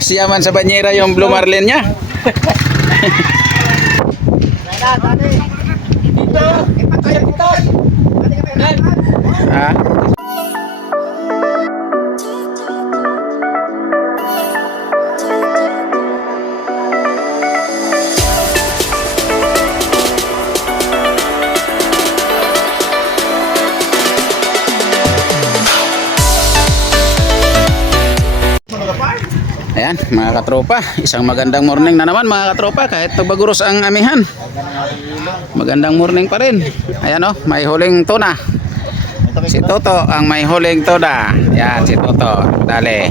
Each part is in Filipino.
Kasyaman sa banyera yung Blue Marlin niya. Ah. Ayan mga katropa, isang magandang morning na naman mga katropa, kahit pagbaguros ang amihan. Magandang morning pa rin. Ayan oh, may huling tuna. Si Toto ang may huling tuna. Ayan si Toto, dali.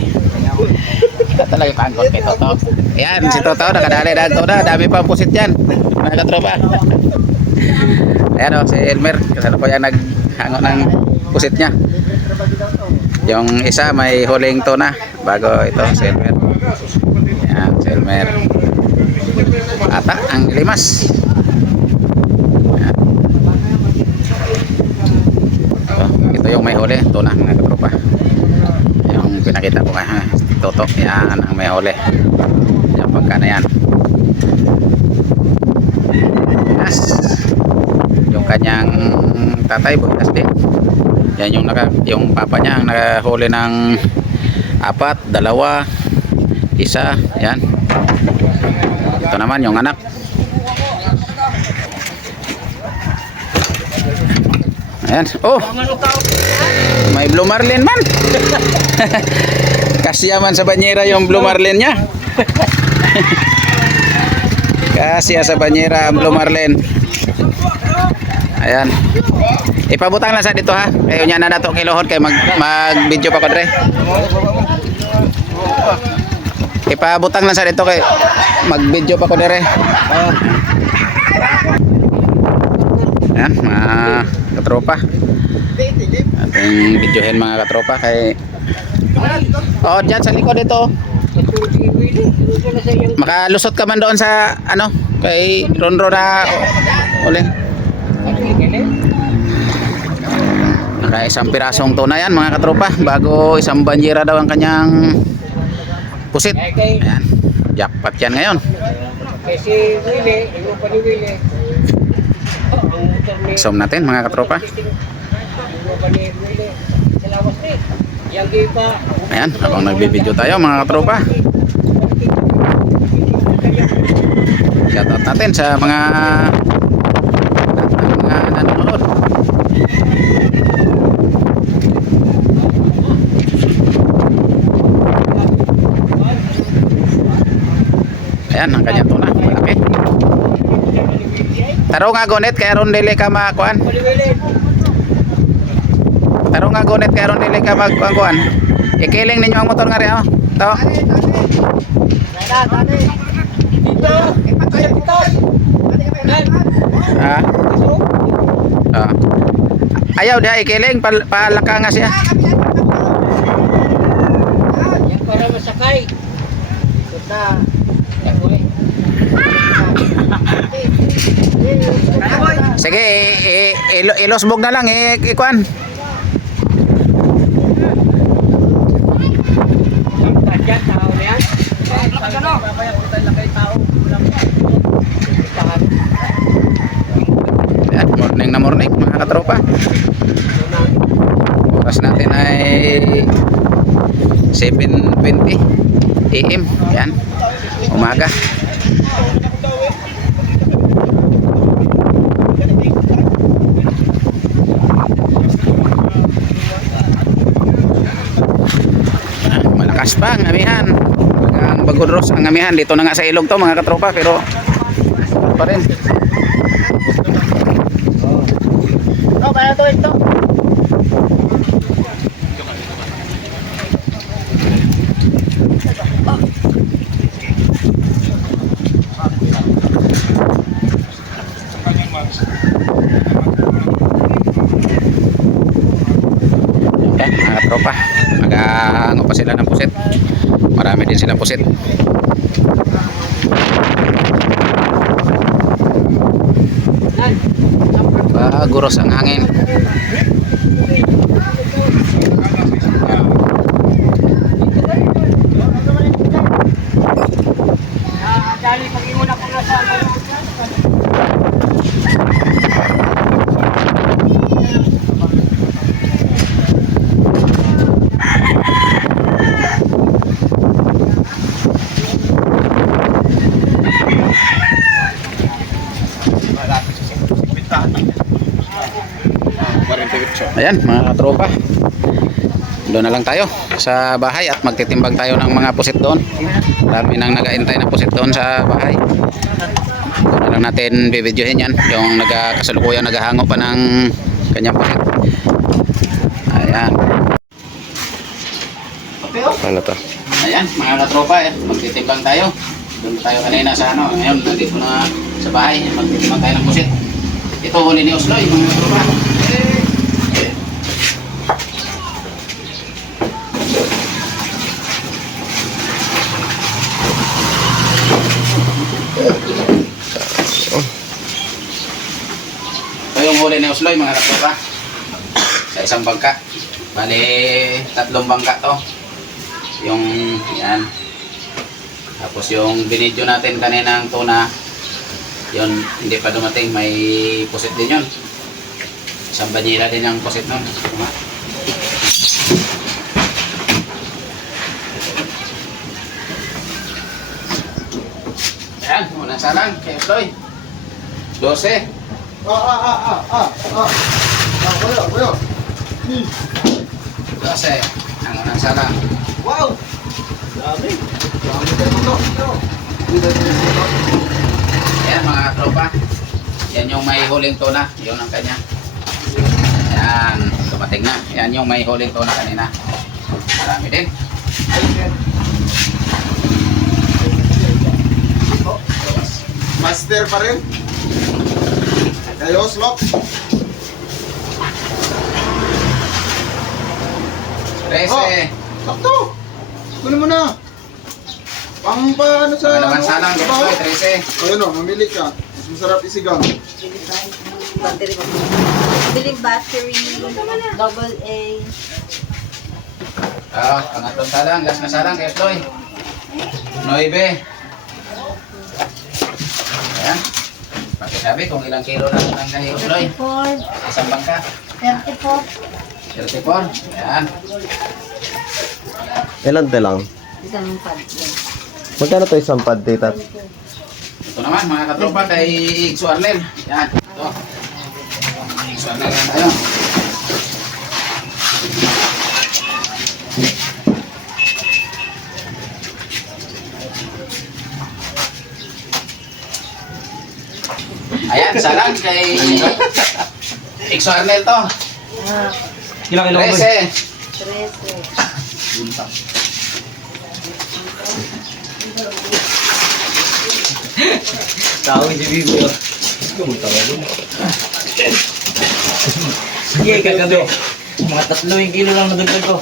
Talaga pangkot kay Toto. Ayan si Toto, nakadali na tuna. Dami pang pusit yan mga katropa. Ayan oh, si Elmer, kasano po yan naghango ng pusit niya. Yung isa may huling tuna. Bago ito si Elmer. Ayan si Elmer. Ata ang limas. Ayan. Ito yung may huli. Tuna mga katropa. Yung pinakita ko kaya Toto. Yan ang may huli. Yung pagkana yan. Yes. Yung kanyang tatay bukas din. Yan yung papa niya ang nakahuli ng 4, 2, 1. Yan. Ito naman yung anak. Ayan. Oh. May Blue Marlin man. Kasyaman sa banyera yung Blue Marlin niya. Kasya sa banyera ang Blue Marlin. Ayan. Ipabutang lang sa dito ha. Kayo nya na nato kilohon kay mag video pa ko dre. Ipabutang lang sa dito kay mag video pa ko dre. Ayan, mga katropa. Ating videohin mga katropa kay oh, dyan sa likod dito. Makalusot ka man doon sa ano kay Ronro na uli. Naka isang pirasong tuna yan mga katropa. Bago isang banyera daw ang kanyang pusit. Ayan. Jackpot yan ngayon. Zoom natin mga katropa. Ayan, habang nagbibideo tayo mga katropa. Shoutout natin sa mga nanonood. Ayan ang kanyang tuna. Malaki. Taro nga gonet kaya ron dili ka makuan. Taro nga gonet kaya ron dili ka magkuan. Ikiling ninyo ang motor nga rin oh. To. Ah. Ah. Ayaw dia ikiling palaka nga siya. Yang para masakay. Kita. Sige, ilosbog na lang ikuan. Morning na morning mga katropa. Oras natin ay 7:20 AM. Yan. Umaga. Malakas pa ang amihan. Ang bagudros ang amihan. Dito na nga sa ilog to mga katropa pero pa rin. Oh, kaya to ito. Mga tropa, mag-aango pa sila ng pusit. Marami din silang pusit. Guros ang hangin. Ayan mga tropa. Doon na lang tayo sa bahay at magtitimbang tayo ng mga pusit doon. Marami nang nag-aantay ng pusit doon sa bahay. Doon na lang natin bibidyohin yan. Yung kasalukuyan naghahango pa ng kanyang pusit. Ayan. Ano to? Ayan mga katropa, magtitimbang tayo. Doon tayo kanina sa ano. Ngayon nandito na sa bahay. Magtitimbang tayo ng pusit. Ito huli ni Osloy mga katropa. Ito yung huli ni Osloy mga katropa. Sa isang bangka. Bali, 3 bangka to. Yung, yan. Tapos yung binidyo natin kaninang tuna, yun, hindi pa dumating. May pusit din yun. Isang banyera din ang pusit nun. Yan, unang salang kay Osloy. 12. Kuya. 12. Ang unang salang. Wow! Dami. Dami tayo ito. Ayan mga tropa. Yan yung may huling tuna. Yun ang kanya. Yan. Dumating na. Yan yung may huling tuna kanina. Marami din. Master pa rin. Kayo, Slop. 13. Sakto. Kunin mo na. Pang paano sa... Pangalawang salang. Diba? 13. Ayun o, mamili ka. Mas masarap isigang. Battery ba? Biling battery, double A. Pangatlong salang. Last na salang kay Floy. 9. Ayan. Pakisabi kung ilang kilo lang ang kay Floy. 34, Isang bangka. 34. 34. Ayan. Ilan te lang? Isang pad. Magkano to isang pad, tita? Ito naman mga katropa kay Ikso Arnel. Yan. Ito. Ikso Arnel yan tayo. Ayan, salang kay Ikso Arnel to. Ilang 13. 13. Tawag si Bibio. Sige, kagabi. Mga 3 kilo lang nadagdag ko.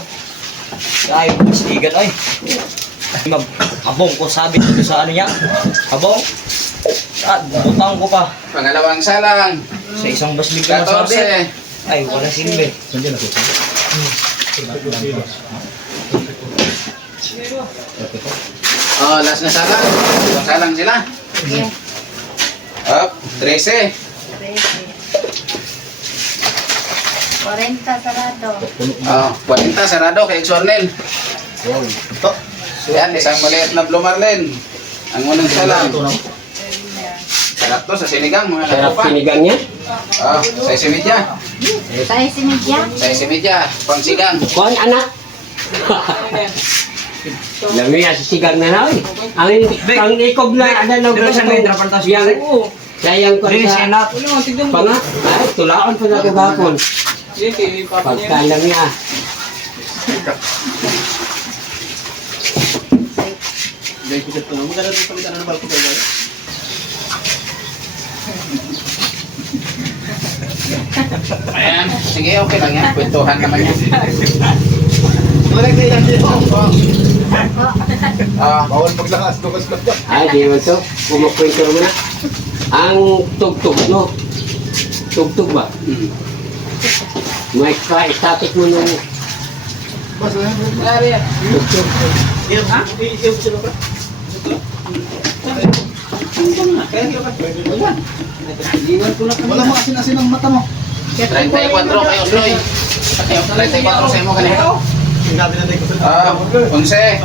Ay, sigan ay. Abong ko sabi dito sa ano niya. Abong. Butang ko pa. Pangalawang salang. Sa isang baslig ko masabi. 14. Ay, wala silbi. Nandiyan ako. Oh, last na salang. Isang salang sila. Yeah. Up, 13. 13. 40 sarado. Oh, 40 sarado kay Exornel. Ito. Yan, isang maliit na Blumarlin. Ang unang salang. Sarap to sa sinigang mga katropa. sinigang niya? Oh, sa isimidya. Tayo si Media. Sa isimidya, pang sigang. Kuan anak. Lami sa sigang na na. Ang ikob na ano yang sayang ko sa panga. Ay, tulaon pa na gagapon. Pagkalam niya. Ayan, sige, okay lang yan. Kwentuhan naman yan. Wala kayo yan dito. Ah, Bawal paglangas. Dukas lang yan. Ay, di mo to. Kumukwento mo na. Ang tugtog, no? Tugtog ba? hmm. May static mo nung tugtog. Wala mo asin-asin ang mata mo. 34 kayo, Sloy. 34 sa imo kanina. Sinabi na tayo ko sa... Ah, 11.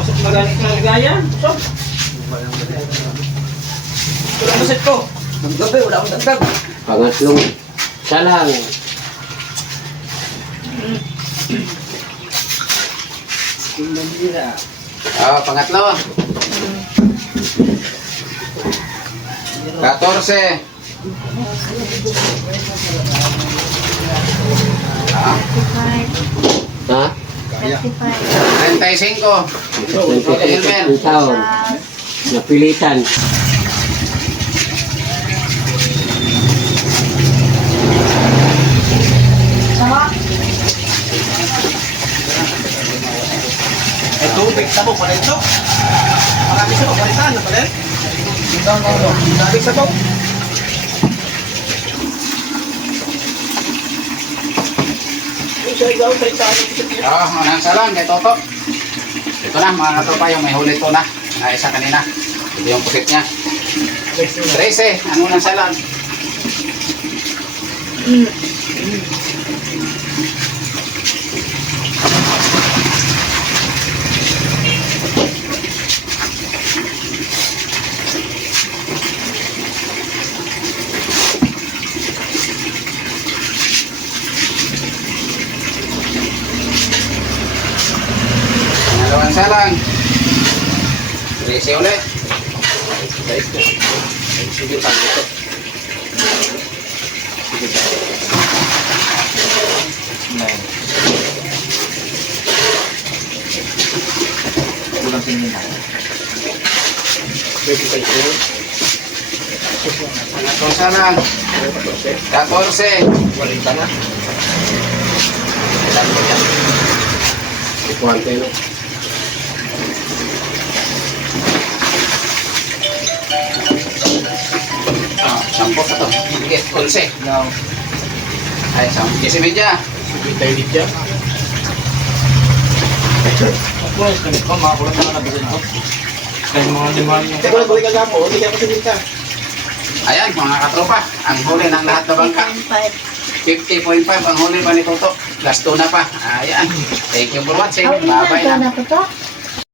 Pangatlong salang. Pangatlo. 14. 35. Ha? 35. 35. Ang taon. Napilitan. Ay, tubig. Sabog pa rin ito. Marami siya. Pagpalitan na pa rin. Tubig sabog. Unang salang kay Toto. Ito na mga katropa yung may huli to na. Isa kanina. Ito yung pusit niya. 13. Ang unang salang. Pangalawang salang. 13 ulit. Kulang tingin na. Pangatlong salang. 14. Walita na. Ikuhan kayo. Sampo pa to. Sige, 11. Now, Ay, 10 tayo dito. Kulang ka nito. Mga kulang na nabisin ko. Kaya mga liman yung... Teka, balik ka po. Hindi ka pa sa Ayan, mga katropa. Ang huli ng lahat na bangka. 50.5. 50.5 ang huli pa ni Toto. Last 2 na pa. Ayan. Thank you for watching. Oh, Bye-bye ina, na. na po to?